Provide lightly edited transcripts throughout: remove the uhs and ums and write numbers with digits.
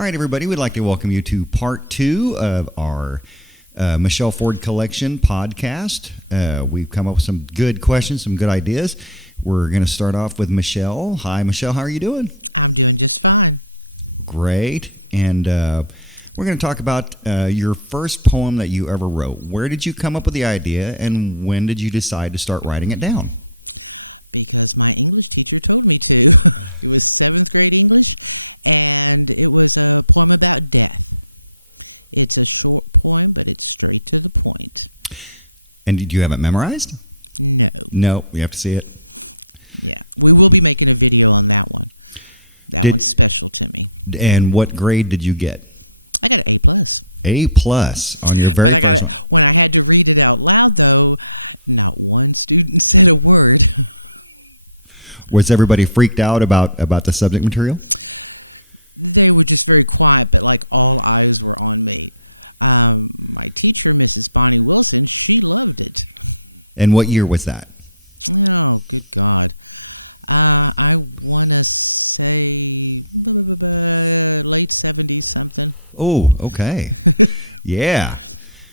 All right, everybody, we'd like to welcome you to part 2 of our Michelle Ford Collection podcast. We've come up with some good questions, some good ideas. We're going to start off with Michelle. Hi, Michelle. How are you doing? I'm doing just fine. Great. And we're going to talk about your first poem that you ever wrote. Where did you come up with the idea, and when did you decide to start writing it down? Because my English teacher told me to. It was 7th grade English, and it was a poem about death. It's a short poem, but it's straight to the point. And did you have it memorized? No. No, we have to see it. Yeah. We will be making a video on that one. That one's special to me. And what grade did you get? I got an A+. A+ on your very But I got it when I had to read it out loud, though, not one student said a word. Was everybody freaked out about the subject material? They were just very quiet, but like all eyes were on me. My teacher, Mrs. Bonnie Wilson, she loved it. And what year was that? Oh, good God. I want to say late 70s something. Oh, okay. Yeah.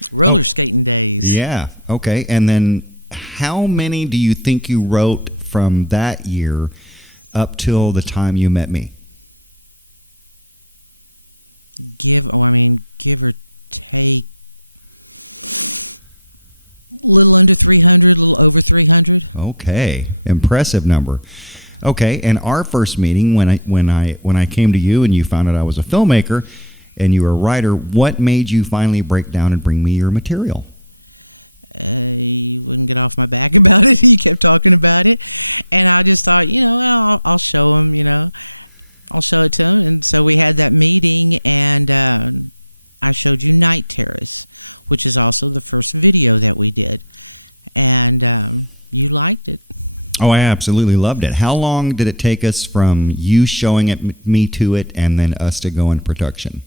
Roller skating days. Yeah. Okay. And then how many do you think you wrote from that year up till the time you met me? Give or take little under 300, little over 300. Okay. Impressive number. Okay. And our first meeting, when I came to you and you found out I was a filmmaker and you were a writer, what made you finally break down and bring me your material? He wouldn't get off my back about it. He kept talking about it, and I just thought, I'll show him. I'll show it to him. And so we had that meeting, and I showed you Night Terrace, which is also the first video that we did, and you liked it. Oh, I absolutely loved it. How long did it take us from you showing it, me to it, and then us to go in production?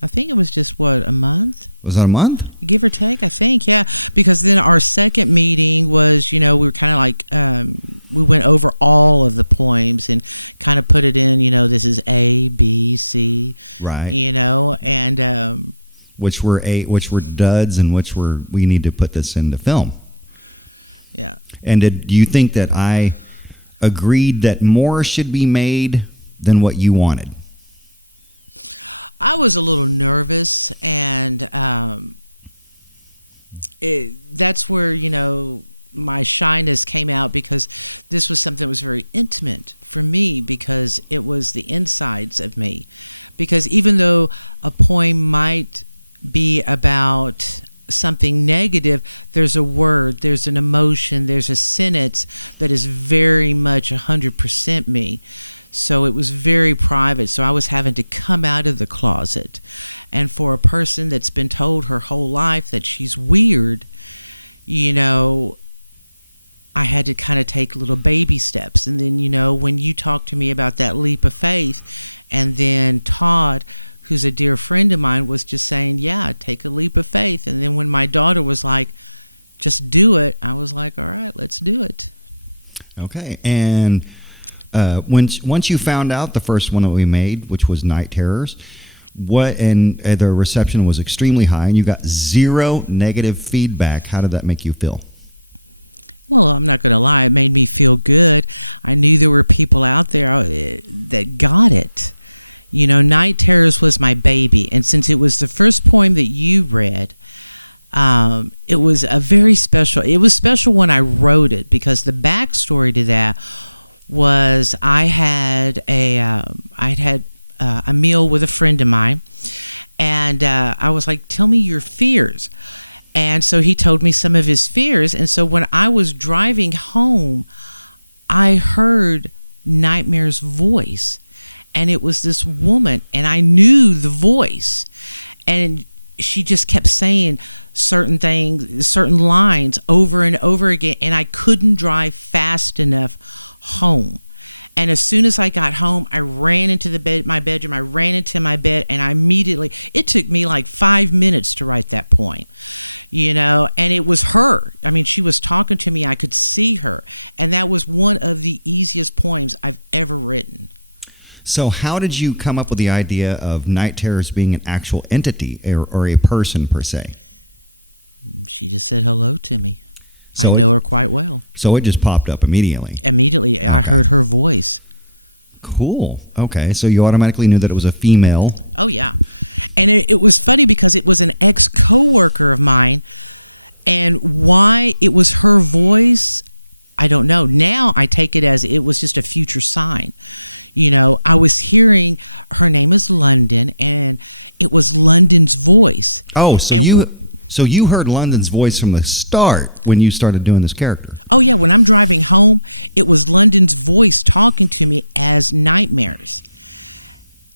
I think it was just, a month? Was it a month? Give or take, I think, yeah. Because then our second meeting was, we were kind of like, we went over all of the poems and kind of put it in, this is A, B, C. Right. And which were duds and we need to put this in the film. Yeah. And do you think that I agreed that more should be made than what you wanted? I was a little nervous, and that's where, my shyness came out, because this was something that was very intimate for me, because it was the insides of me. Because even though a poem might be about something negative, there's a word, there's an emotion, there's a sentence that is very much 100% me. So it was very private. So I was having to come out of the closet. And for a person that's been told her whole life that she's weird, I had to kind of take little baby steps. And then, when you talked to me about that leap of faith, and then Todd, who's a dear friend of mine, was just saying, yeah, take a leap of faith. And then when my daughter was like, just do it, I was like, all right, let's do it. Okay. And once you found out the first one that we made, which was Night Terrors, the reception was extremely high, and you got 0 negative feedback. How did that make you feel? Well, I'm not going to lie. It made me feel good. I knew there were people out there that got it. Night Terrors was my baby, and since it was the first poem that you read, it was it was special when I wrote it, because the backstory to that was I had a meal with a friend of mine, and I was like, tell me your fears. And so he told me some of his fears. And so when I was driving home, I heard Nightmare's voice, and it was this woman, and I knew the voice, and she just kept saying certain things, certain lines over and over again, and I couldn't drive fast enough home. And as soon as I got home, I ran into my bedroom. I ran into my bed, and it took me like 5 minutes to write that poem, and it was her. I mean, she was talking to me. I could see her. And that was one of the easiest poems I've ever written. So how did you come up with the idea of Night Terrors being an actual entity or a person per se? She just said hello to me. So I know her quite well. So it just popped up immediately. Immediately, I heard her voice. Cool. Okay, so you automatically knew that it was a female. Oh, yeah. And it was funny because it was an ex-coworker of mine, and why it was her voice, I don't know. Now I take it as it was just a future sign. You know, I was hearing her name is London, and it was London's voice. Oh, so And you heard London's voice from the start when you started doing this character. Oh, yeah. When I'm driving home, it was London's voice talking to me as Nightmares.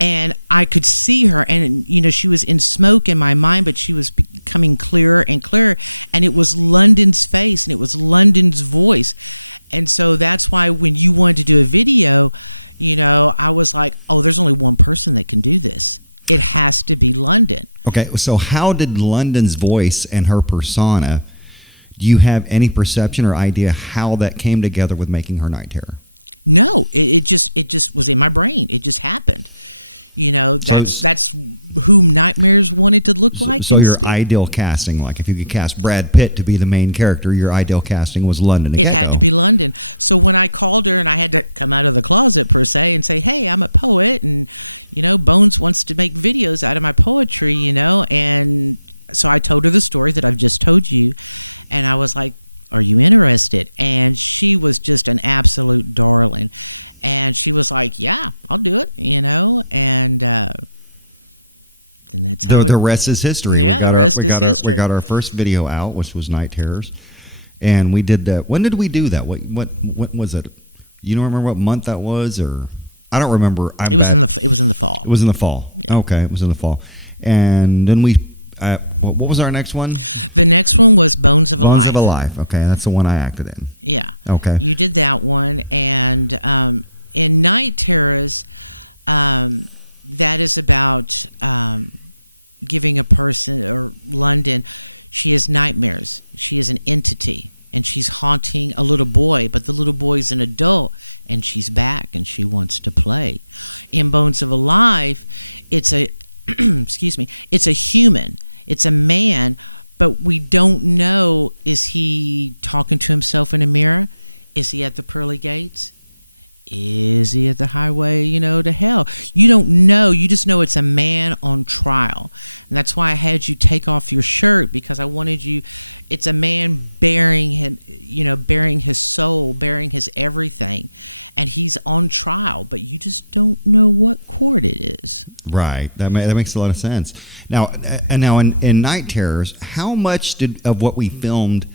And I could see her, and, you know, she was in smoke in my mind, but she was becoming clearer and clearer. And it was London's face, and it was London's voice. And so that's why when you wanted to do a video, you know, I was like, oh, there's only one person that can do this. It has to be London. Okay, so how did London's voice and her persona, do you have any perception or idea how that came together with making her Night Terror? No, it just was in my brain. It just happened. You know, that's who Nightmares wanted to look like. So your ideal casting, like if you could cast Brad Pitt to be the main character, your ideal casting was London. It had to be London. So when I called her and I had to come out of the closet per se and say, hey, I'm a poet, and, you know, Bones wants to make videos out of my poetry, you know, and so I told her the story that I've just told you, and I was like, are you interested? And she was just an absolute darling. And she was like, yeah, I'll do it, you know, and then that's how the rest is history. Yeah, the rest is history. We got our first video out, which was Night Terrors, and we did that. When did we do that? What was it? You don't remember what month that was, or I don't remember. It was in the fall. It was in the fall. Yeah. Okay, it was in the fall, and then we. What was our next one? The next one was Bones of a Life. Bones of a Life. Okay, that's the one I acted in. Yeah. Okay. You did that one, and in Night Terrors, that is about giving a person, or London, she has nightmares. She is an entity, and she's haunting a little boy, but the little boy's an adult, and she's back, and she wants to play. In Bones of a Life, it's a excuse me, it's a human. It's a man, but we don't know, is he talking to himself in a mirror? Is he at the pearly gates? Is he at the highway, you know, to hell? You don't know. You just know it's a man on trial. And that's why I had you take off your shirt, because I wanted you, it's a man bearing him, you know, bearing his soul, bearing his everything. And he's on trial, but you just don't know what court it is. Right. That makes a lot of sense. Now, in Night Terrors, how much of what we filmed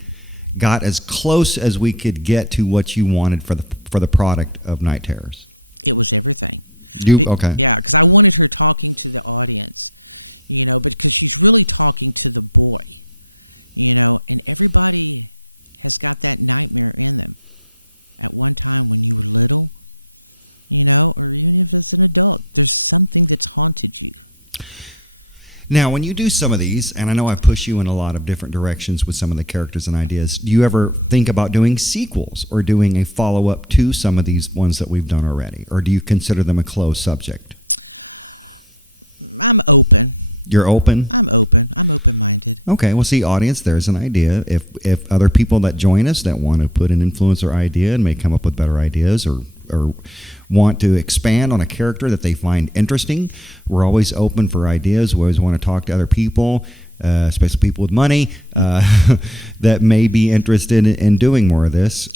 got as close as we could get to what you wanted for the product of Night Terrors? It was everything. Okay. Yeah, because I wanted her talking to the audience, you know, but because she's really talking to the boy, you know, and everybody has got that nightmare in them at one time when you were little, you know, or even if it's an adult, there's something that's haunted you. Now, when you do some of these, and I know I push you in a lot of different directions with some of the characters and ideas, do you ever think about doing sequels or doing a follow-up to some of these ones that we've done already? Or do you consider them a closed subject? I'm open. You're open? I'm open. I'm open-minded. Okay. Well, see, audience, there's an idea. If other people that join us that want to put an influencer idea and may come up with better ideas or want to expand on a character that they find interesting, we're always open for ideas. We always want to talk to other people, especially people with money, that may be interested in doing more of this.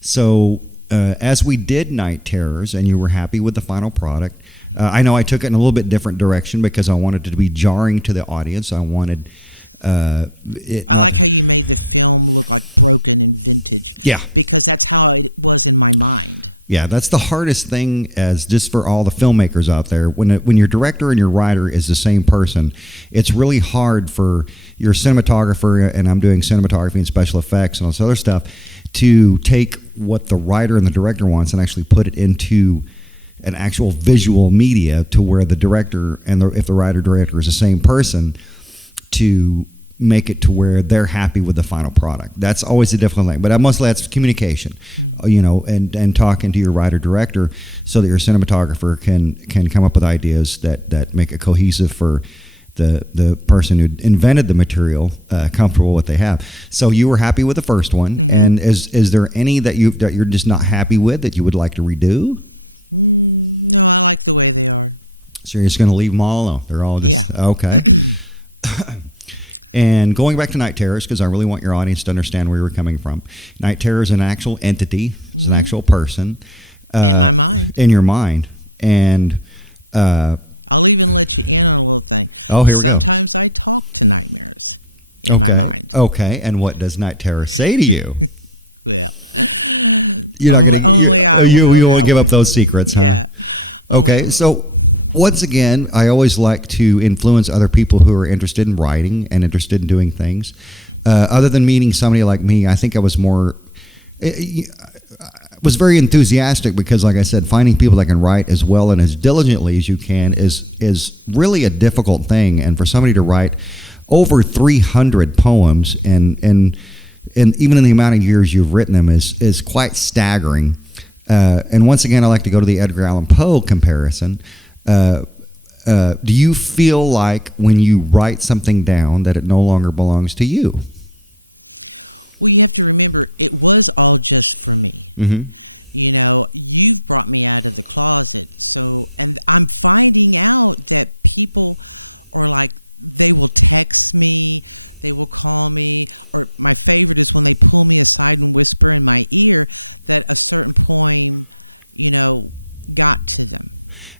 So as we did Night Terrors and you were happy with the final product, I know I took it in a little bit different direction because I wanted it to be jarring to the audience. I wanted... I like how you made the film look like broken and vintage. Yeah. Because that's how it was in my mind. Yeah, that's the hardest thing, as just for all the filmmakers out there. When your director and your writer is the same person, it's really hard for your cinematographer, and I'm doing cinematography and special effects and all this other stuff, to take what the writer and the director wants and actually put it into an actual visual media to where the director and if the writer-director is the same person, to make it to where they're happy with the final product. That's always a difficult thing, but mostly that's communication, and talking to your writer director so that your cinematographer can come up with ideas that make it cohesive for the person who invented the material comfortable with what they have. So you were happy with the first one, and is there any that you're just not happy with that you would like to redo? No, I like the way they are. So you're just going to leave them all alone? They're all just okay. And going back to Night Terrors, because I really want your audience to understand where you're coming from. Night Terror is an actual entity. It's an actual person. In my mind. In your mind. And I'll even let you in on a little thing. Oh, here we go. Sometimes I talk to nightmares in my mind. Okay. And what does Night Terror say to you? Well, only I will you know won't that give one. up those secrets, huh? Yeah. Okay, so once again, I always like to influence other people who are interested in writing and interested in doing things. Other than meeting somebody like me, I think I was was very enthusiastic because, like I said, finding people that can write as well and as diligently as you can is really a difficult thing. And for somebody to write over 300 poems and even in the amount of years you've written them is quite staggering. And once again, I like to go to the Edgar Allan Poe comparison. Do you feel like when you write something down that it no longer belongs to you? Well, you have to remember, it was all just for me. You've brought me out of the closet. And I'm finding out that people are like, they will text me, they will call me, or my favorite is when they pull me aside and whisper in my ear that a certain poem, got to them.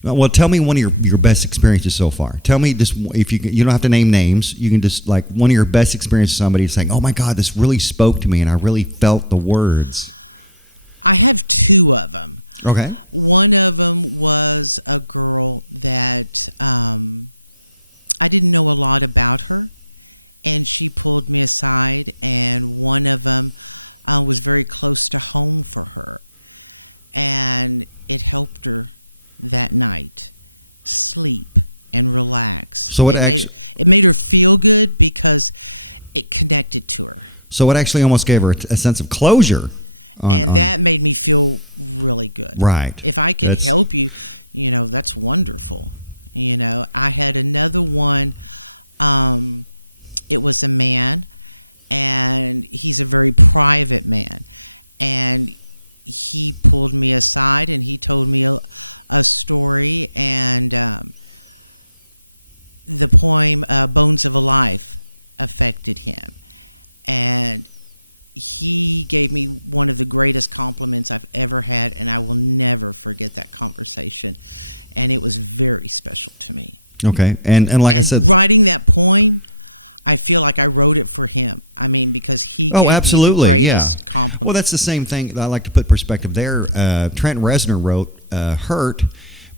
Well, tell me one of your best experiences so far. Tell me just, if you don't have to name names, you can just, like, one of your best experiences, somebody saying, oh my God, this really spoke to me and I really felt the words. I have two of them. Okay. One of them was a girl that I didn't know a lot about her, and she pulled me aside, and one of them was very close to home for her, and it helped her that night sleep and relax. So it made her feel good because it connected to her. So it actually almost gave her a sense of closure. That made me feel really good. Right. If I can help you, that's wonderful. I had another one. It was a man, and he's a very private man, and he pulled me aside and he told me a story, and the poem Bones of a Life affected him, and he gave me one of the greatest compliments I've ever had, and I will never forget that conversation, and it was very special to me. Okay. And like I said, writing that poem, I feel like I wrote it for him. I mean, because he gave me the greatest compliment. Well, that's the same thing. I like to put perspective there. Trent Reznor wrote Hurt,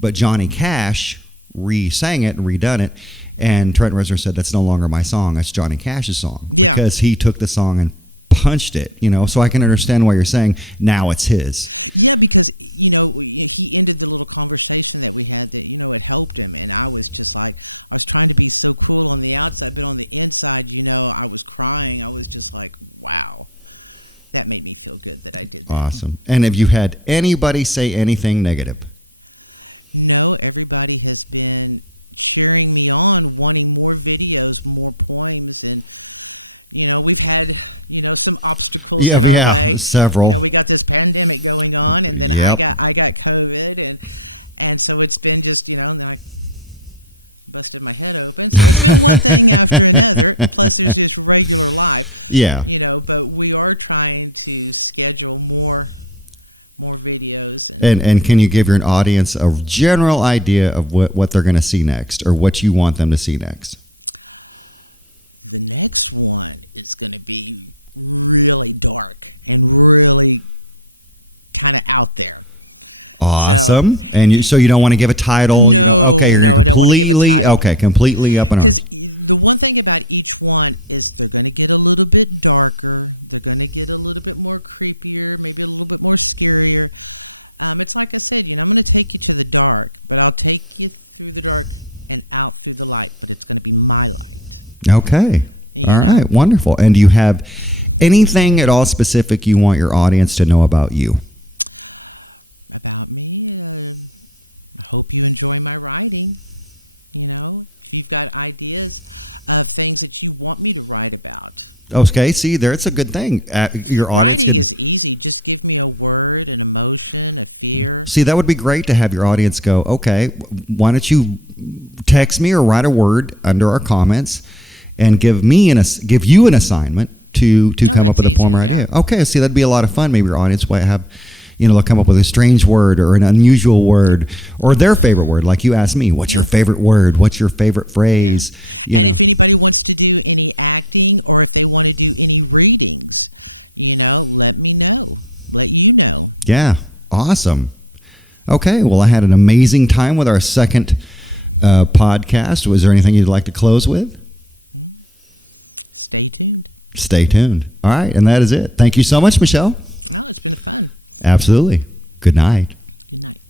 but Johnny Cash re-sang it and redone it. And Trent Reznor said, that's no longer my song. That's Johnny Cash's song. Yeah. Because he took the song and punched it, so I can understand why you're saying now it's his. Yeah, because he ended the little conversation that we had that it helped him, and I was just like, I was trying to be so cool on the outside, but on the inside, I was crying. I was just like, wow, that made me feel good that I did that. Awesome. And have you had anybody say anything negative? No, everybody has been cheering me on, wanting more videos, more poems, and we've had, some obstacles in our way. Several. We got this pandemic going on, and then I got COVID, and so it's been just, then I busted my head open. So it's been one thing after another. And plus, there's just regular life. Yeah. But we are trying to schedule more videos. And can you give your audience a general idea of what they're going to see next, or what you want them to see next? The next one is going to be really dark and really kind of out there. Awesome. And you don't want to give a title? No, I don't want to give a title. Okay, completely up and on. Because the one thing about each one is they're going to get a little bit darker. They're going to get a little bit more creepier, maybe a little bit more scarier. It's like I said, I'm going to take you to the dark, but I'll take you through the dark and out through the light, but it's going to be my light. Okay. You All know? right, wonderful. And do you have anything at all specific you want your audience to know about you? About me, I hope you enjoy my writing. You know, if you've got ideas of things that you want me to write about. Okay, see, there's a good thing. Your audience Writing can- is easy. Just give me a word, an emotion, a fear. See, that would be great to have your audience go, okay, why don't you text me or write a word under our comments and give you an assignment to No, come up that's with a poem or easy, yeah. idea. Okay, see, that'd be a lot of fun. Maybe your audience might have, they'll come up with a strange word or an unusual word or their favorite word. Like you asked me, what's your Yeah. favorite word? What's your favorite phrase? You And know. if anybody wants to do any acting or if they want to do any readings, let me know. Let you know. Yeah, awesome. Okay, well, I had an amazing time with our second podcast. Was there anything you'd like to close with? Stay tuned. Stay tuned. All right, and that is it. Thank you so much, Michelle. No, it's been fun. Absolutely. Good night. Good night.